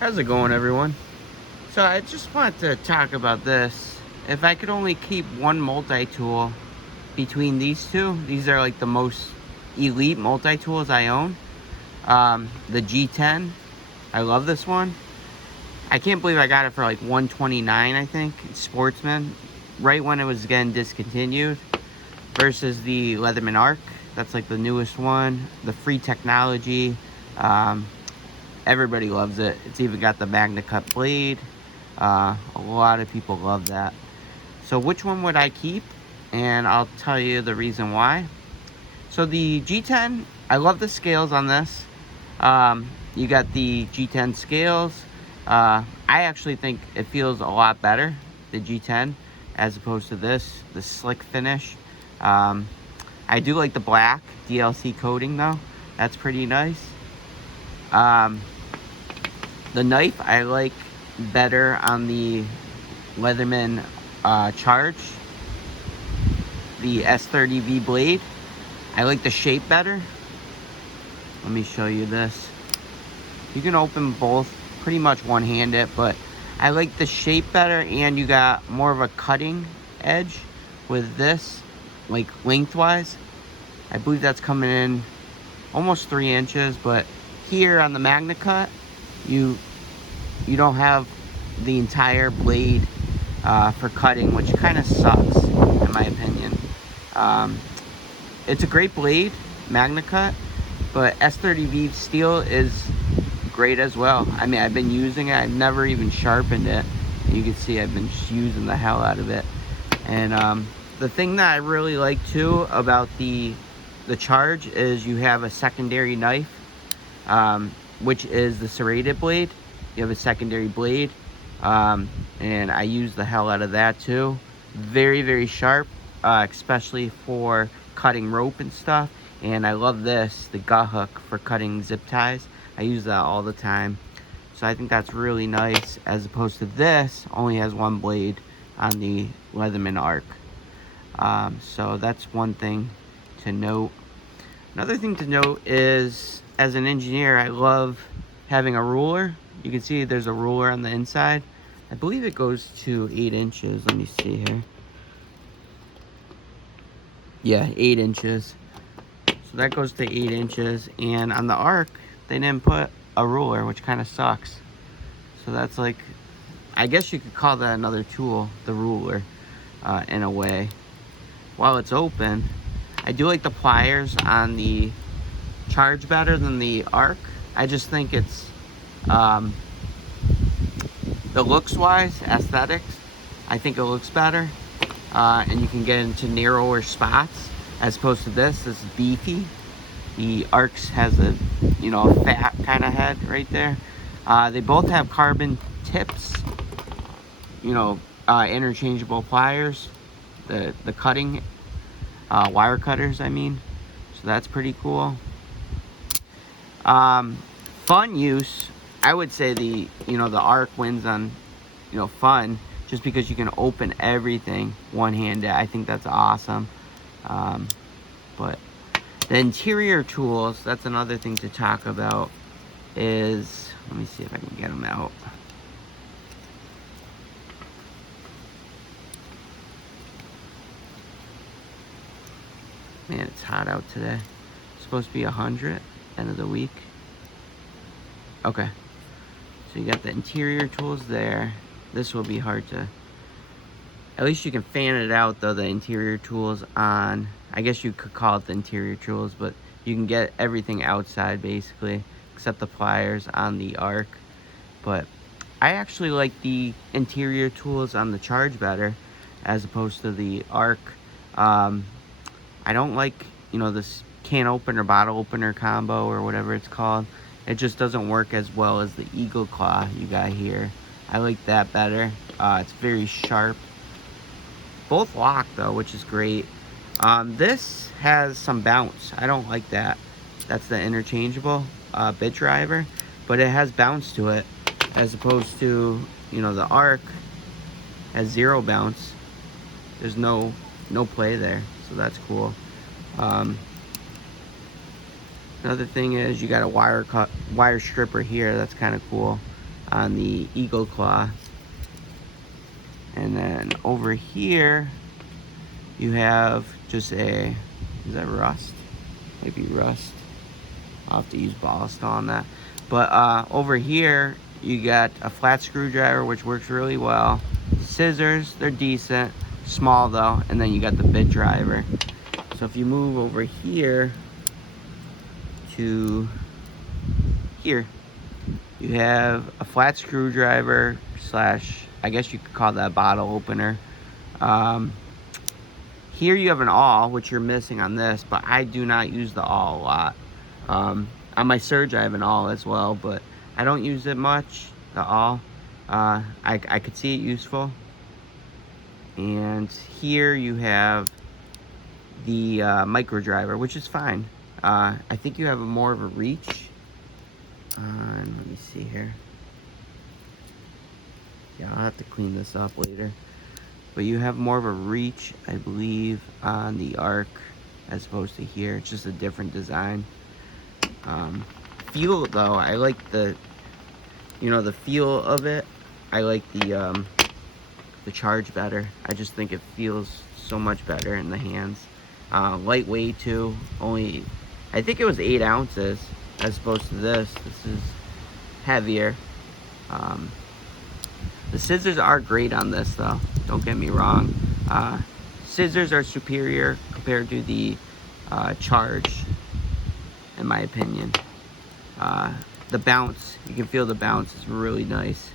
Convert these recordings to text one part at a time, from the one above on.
How's it going, everyone? So I just want to talk about this. If I could only keep one multi-tool between these two, these are like the most elite multi-tools I own. The G10, I love this one. I can't believe I got it for like $129, I think. It's Sportsman, right when it was getting discontinued. Versus the Leatherman Arc, that's like the newest one. The free technology. Um, Everybody loves it. It's even got the Magna Cut blade. A lot of people love that. So which one would I keep? And I'll tell you the reason why. So the G10, I love the scales on this. You got the G10 scales. I actually think it feels a lot better, the G10, as opposed to this, the slick finish. I do like the black DLC coating though. That's pretty nice. The knife I like better on the Leatherman Charge, the S30V blade. I like the shape better. Let me show you this. You can open both pretty much one-handed, but I like the shape better, and you got more of a cutting edge with this, like lengthwise. I believe that's coming in almost 3 inches, but here on the Magna Cut, you don't have the entire blade for cutting, which kind of sucks in my opinion. It's a great blade, Magna Cut, but S30V steel is great as well. I mean, I've been using it. I've never even sharpened it. You can see I've been just using the hell out of it. And the thing that I really like too about the Charge is you have a secondary knife, which is the serrated blade. You have a secondary blade, and I use the hell out of that too. Very, very sharp, especially for cutting rope and stuff. And I love this, the gut hook for cutting zip ties. I use that all the time. So I think that's really nice, as opposed to this only has one blade on the Leatherman Arc. So that's one thing to note. Another thing to note is, as an engineer, I love having a ruler. You can see there's a ruler on the inside. I believe it goes to 8 inches. Let me see here. Yeah, 8 inches. So that goes to 8 inches. And on the Arc, they didn't put a ruler, which kind of sucks. So that's like, I guess you could call that another tool, the ruler, in a way. While it's open, I do like the pliers on the Charge better than the Arc. I just think it's, the looks wise, aesthetics, I think it looks better. And you can get into narrower spots, as opposed to this is beefy. The Arcs has a, a fat kind of head right there. They both have carbon tips, interchangeable pliers, the cutting, wire cutters, I mean. So that's pretty cool. Fun use, I would say the Arc wins on, fun, just because you can open everything one-handed. I think that's awesome. But the interior tools, that's another thing to talk about, is, let me see if I can get them out. Man, it's hot out today. It's supposed to be 100 end of the week. Okay, so you got the interior tools there. This will be hard to, at least you can fan it out though, the interior tools on, I guess you could call it the interior tools, but you can get everything outside basically, except the pliers on the Arc. But I actually like the interior tools on the Charge better, as opposed to the Arc. I don't like, this can opener, bottle opener combo, or whatever it's called. It just doesn't work as well as the Eagle Claw you got here. I like that better. It's very sharp. Both lock though, which is great. This has some bounce. I don't like that. That's the interchangeable bit driver, but it has bounce to it, as opposed to, the Arc has 0 bounce. There's no play there, so that's cool. Another thing is you got a wire stripper here. That's kind of cool. on the Eagle Claw. And then over here, you have just a, is that rust? Maybe rust. I'll have to use ballast on that. But over here, you got a flat screwdriver, which works really well. Scissors, they're decent. Small though. And then you got the bit driver. So if you move over here to here, you have a flat screwdriver slash, I guess you could call that a bottle opener. Here you have an awl, which you're missing on this, but I do not use the awl a lot. On my Surge, I have an awl as well, but I don't use it much, the awl. I could see it useful. And here you have the micro driver, which is fine. I think you have more of a reach. Let me see here. Yeah, I'll have to clean this up later. But you have more of a reach, I believe, on the arc as opposed to here. It's just a different design. Feel though, I like the, the feel of it. I like the Charge better. I just think it feels so much better in the hands. Lightweight too. Only, I think it was 8 ounces as opposed to this. This is heavier. The scissors are great on this though, don't get me wrong. Scissors are superior compared to the Charge, in my opinion. The bounce, you can feel the bounce is really nice.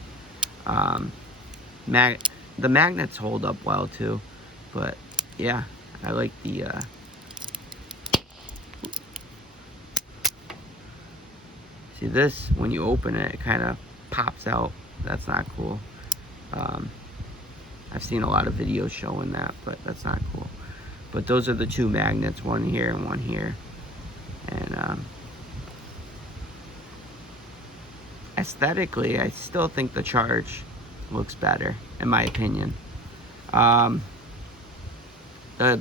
The magnets hold up well too, but yeah, I like the see this, when you open it, it kind of pops out. That's not cool. I've seen a lot of videos showing that, but that's not cool. But those are the 2 magnets, one here and one here. And aesthetically, I still think the Charge looks better, in my opinion. The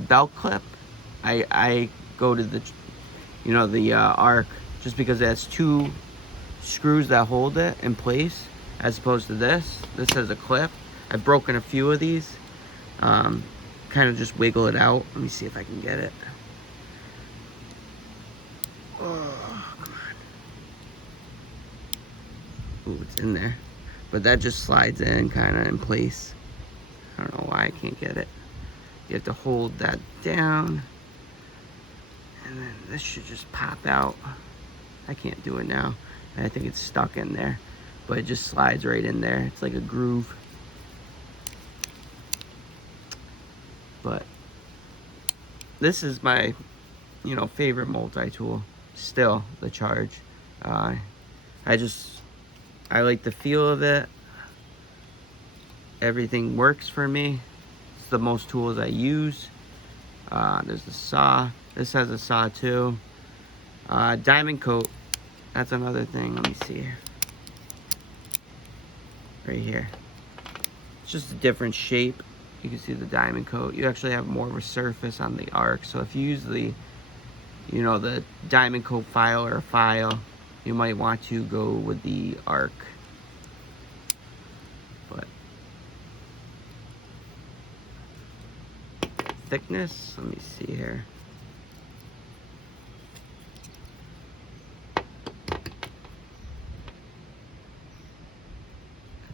belt clip, I go to the, the arc, just because it has 2 screws that hold it in place, as opposed to this. This has a clip. I've broken a few of these. Kind of just wiggle it out. Let me see if I can get it. Oh, come on. Ooh, it's in there. But that just slides in kind of in place. I don't know why I can't get it. You have to hold that down. And then this should just pop out. I can't do it now. I think it's stuck in there. But it just slides right in there. It's like a groove. But this is my, favorite multi-tool. Still, the Charge. I like the feel of it. Everything works for me. It's the most tools I use. There's the saw. This has a saw too. Diamond coat. That's another thing. Let me see here. Right here. It's just a different shape. You can see the diamond coat. You actually have more of a surface on the arc. So if you use the, the diamond coat file or file, you might want to go with the arc. But thickness, let me see here. I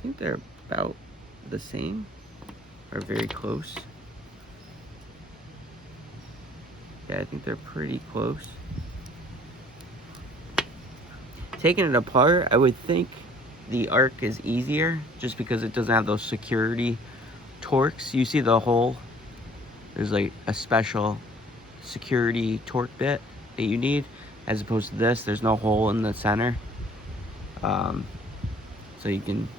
think they're about the same, or very close. Yeah, I think they're pretty close. Taking it apart, I would think the arc is easier, just because it doesn't have those security torques. You see the hole? There's like a special security torque bit that you need, as opposed to this, there's no hole in the center. So you can,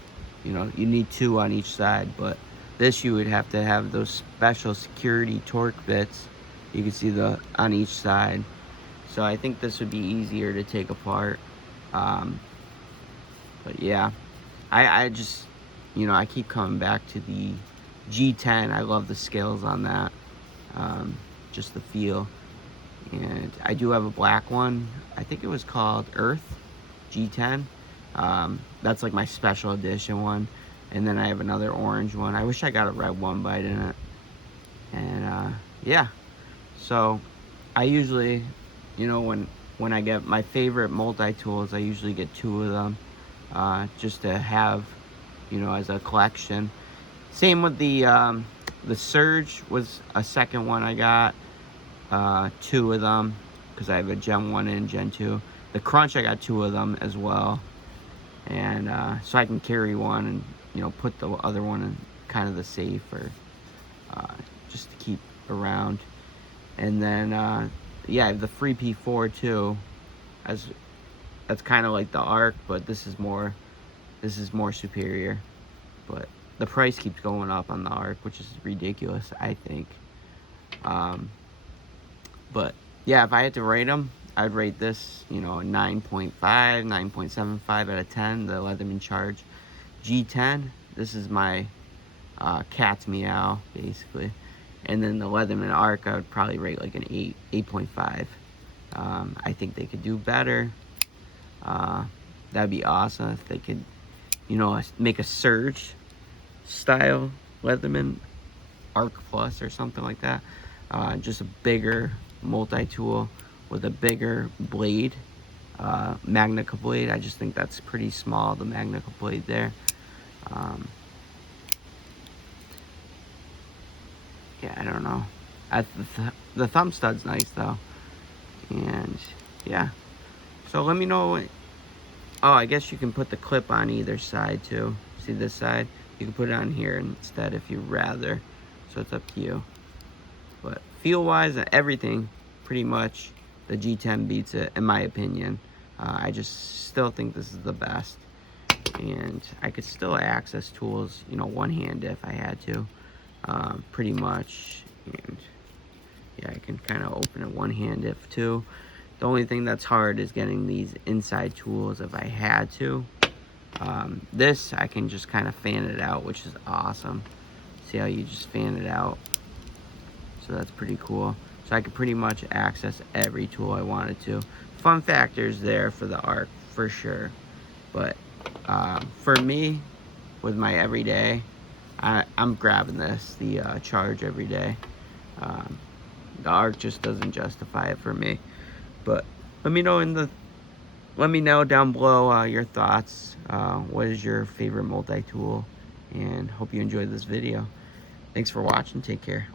you need 2 on each side, but this you would have to have those special security torque bits. You can see on each side. So I think this would be easier to take apart. But yeah, I just, I keep coming back to the G10. I love the scales on that. Just the feel. And I do have a black one. I think it was called Earth G10. That's like my special edition one. And then I have another orange one. I wish I got a red one, but I didn't. And yeah, so I usually, you know, when I get my favorite multi-tools, I usually get 2 of them, just to have, you know, as a collection. Same with the Surge was a second one I got, 2 of them, because I have a Gen 1 and Gen 2. The Crunch, I got 2 of them as well. And so I can carry one and, you know, put the other one in kind of the safe, or just to keep around. And then yeah, I have the Free P4 too, as that's kind of like the Arc, but this is more superior. But the price keeps going up on the Arc, which is ridiculous, I think. But yeah, if I had to rate them, I'd rate this, you know, a 9.5, 9.75 out of 10, the Leatherman Charge G10. This is my cat's meow, basically. And then the Leatherman Arc, I would probably rate like an 8, 8.5. I think they could do better. That'd be awesome if they could, you know, make a Surge style Leatherman Arc Plus or something like that. Just a bigger multi-tool with a bigger blade, Magnica blade. I just think that's pretty small, the Magnica blade there. Yeah, I don't know. The thumb stud's nice though. And yeah, so let me know. Oh, I guess you can put the clip on either side too. See this side? You can put it on here instead if you'd rather. So it's up to you. But feel-wise, everything, pretty much, the G10 beats it, in my opinion. I just still think this is the best. And I could still access tools, you know, one-handed if I had to. Pretty much. And yeah, I can kind of open it one-handed too. The only thing that's hard is getting these inside tools if I had to. This, I can just kind of fan it out, which is awesome. See how you just fan it out? So that's pretty cool. So I could pretty much access every tool I wanted to. Fun factors there for the Arc, for sure. But for me, with my everyday, I'm grabbing this, the Charge everyday. The Arc just doesn't justify it for me. But let me know down below your thoughts. What is your favorite multi-tool? And hope you enjoyed this video. Thanks for watching. Take care.